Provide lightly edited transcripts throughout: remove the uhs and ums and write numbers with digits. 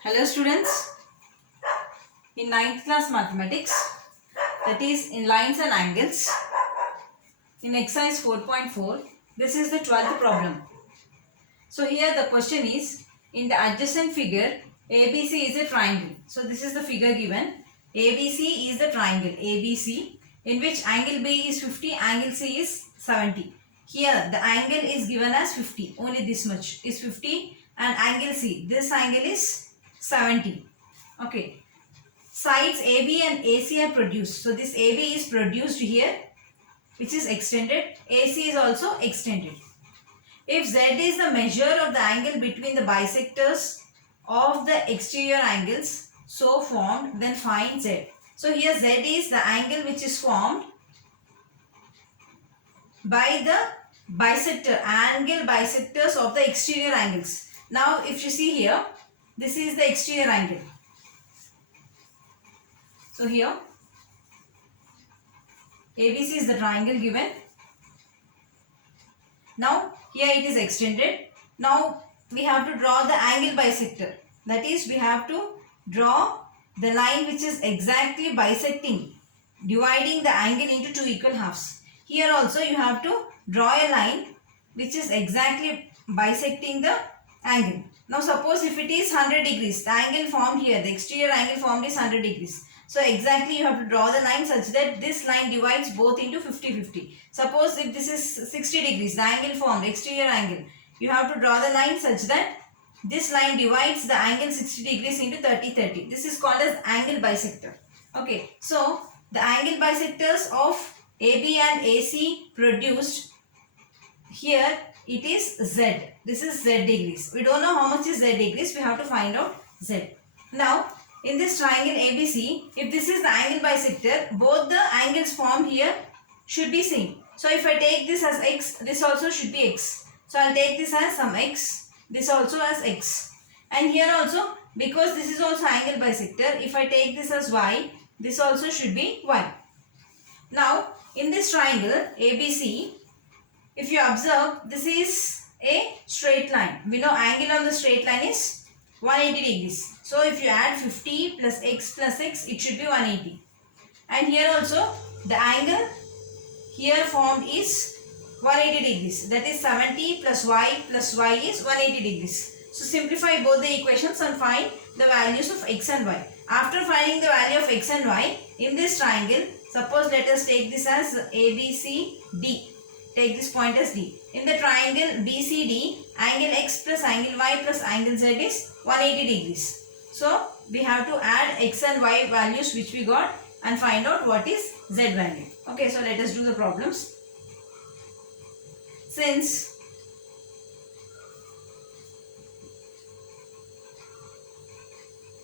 Hello students, in ninth class mathematics, that is in lines and angles, in exercise 4.4, this is the 12th problem. So here the question is, in the adjacent figure, ABC is a triangle. So this is the figure given. ABC is the triangle ABC, in which angle B is 50, angle C is 70. Here the angle is given as 50, only this much is 50, and angle C, this angle is 70. Okay. Sides AB and AC are produced. So this AB is produced here, which is extended. AC is also extended. If Z is the measure of the angle between the bisectors of the exterior angles so formed, then find Z. So here Z is the angle which is formed by the angle bisectors of the exterior angles. Now if you see here, this is the exterior angle. So here ABC is the triangle given. Now here it is extended. Now we have to draw the angle bisector. That is, we have to draw the line which is exactly bisecting, dividing the angle into two equal halves. Here also you have to draw a line which is exactly bisecting the angle. Now suppose if it is 100 degrees, the angle formed here, the exterior angle formed is 100 degrees. So exactly you have to draw the line such that this line divides both into 50-50. Suppose if this is 60 degrees, the angle formed, exterior angle, you have to draw the line such that this line divides the angle 60 degrees into 30-30. This is called as angle bisector. Okay, so the angle bisectors of AB and AC produced here, it is Z. This is Z degrees. We don't know how much is Z degrees. We have to find out Z. Now, in this triangle ABC, if this is the angle bisector, both the angles formed here should be same. So, if I take this as X, this also should be X. So, I will take this as some X, this also as X. And here also, because this is also angle bisector, if I take this as Y, this also should be Y. Now, in this triangle ABC, if you observe, this is a straight line. We know angle on the straight line is 180 degrees. So, if you add 50 plus x, it should be 180. And here also, the angle here formed is 180 degrees. That is 70 plus y is 180 degrees. So, simplify both the equations and find the values of x and y. After finding the value of x and y, in this triangle, suppose let us take this as ABCD. Take this point as D. In the triangle BCD, angle x plus angle y plus angle z is 180 degrees. So, we have to add x and y values which we got and find out what is z value. Okay, so let us do the problems. Since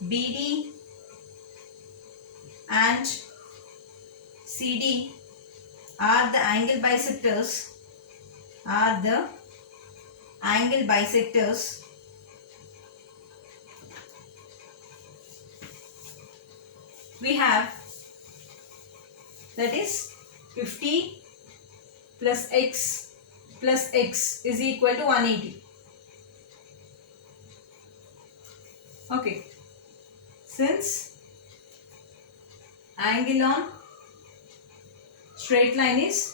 BD and CD are the angle bisectors, we have, that is 50 plus x is equal to 180. Okay, since angle on straight line is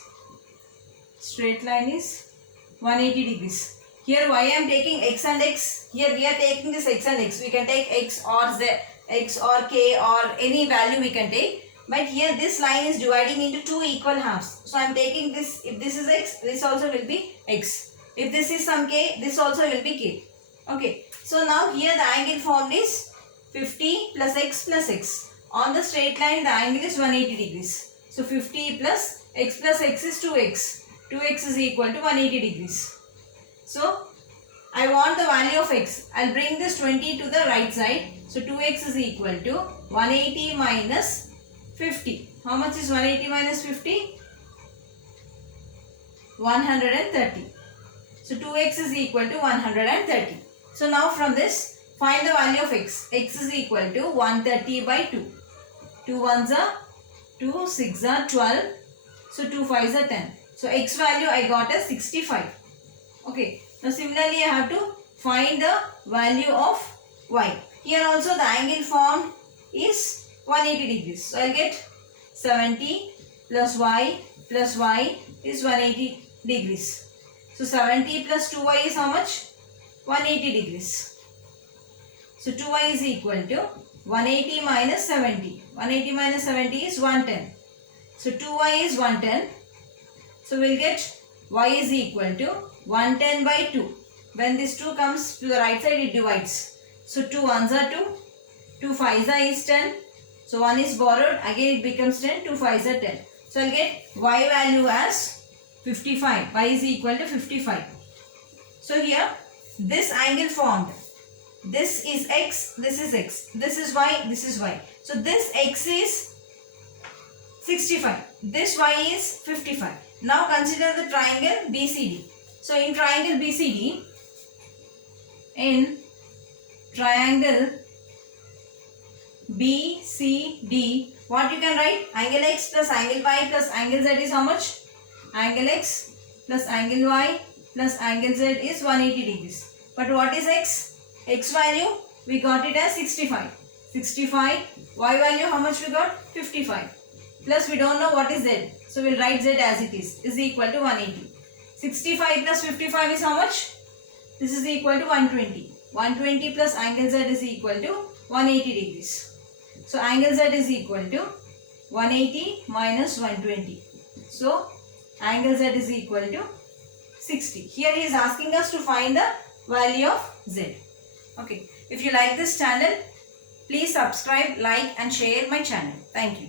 180 degrees. Here why I am taking x and x, here we are taking this x and x. We can take x or z, x or k or any value we can take. But here this line is dividing into two equal halves. So I am taking this, if this is x, this also will be x. If this is some k, this also will be k. Okay. So now here the angle formed is 50 plus x. On the straight line the angle is 180 degrees. So 50 plus x is 2x. 2x is equal to 180 degrees. So I want the value of x. I will bring this 20 to the right side. So 2x is equal to 180 minus 50. How much is 180 minus 50? 130. So 2x is equal to 130. So now from this, find the value of x. X is equal to 130 by 2. 2 ones are 2, 6 are 12. So 2 5s are 10. So x value I got as 65. Okay. Now similarly I have to find the value of y. Here also the angle formed is 180 degrees. So I'll get 70 plus y is 180 degrees. So 70 plus 2y is how much? 180 degrees. So 2y is equal to 180 minus 70. 180 minus 70 is 110. So 2y is 110. So we'll get y is equal to 110 by 2. When this 2 comes to the right side, it divides. So 2 ones are 2. 2 5s are is 10. So 1 is borrowed. Again it becomes 10. 2 5s are 10. So I'll get y value as 55. Y is equal to 55. So here this angle formed. This is x. This is x. This is y. This is y. So this x is 65. This y is 55. Now consider the triangle BCD. So in triangle BCD, what you can write? Angle x plus angle y plus angle z is how much? Angle x plus angle y plus angle z is 180 degrees. But what is x? X value we got it as 65. 65. Y value how much we got? 55. Plus we don't know what is z. So we'll write z as it is equal to 180. 65 plus 55 is how much? This is equal to 120. 120 plus angle z is equal to 180 degrees. So angle z is equal to 180 minus 120. So angle z is equal to 60. Here he is asking us to find the value of z. Okay. If you like this channel, please subscribe, like and share my channel. Thank you.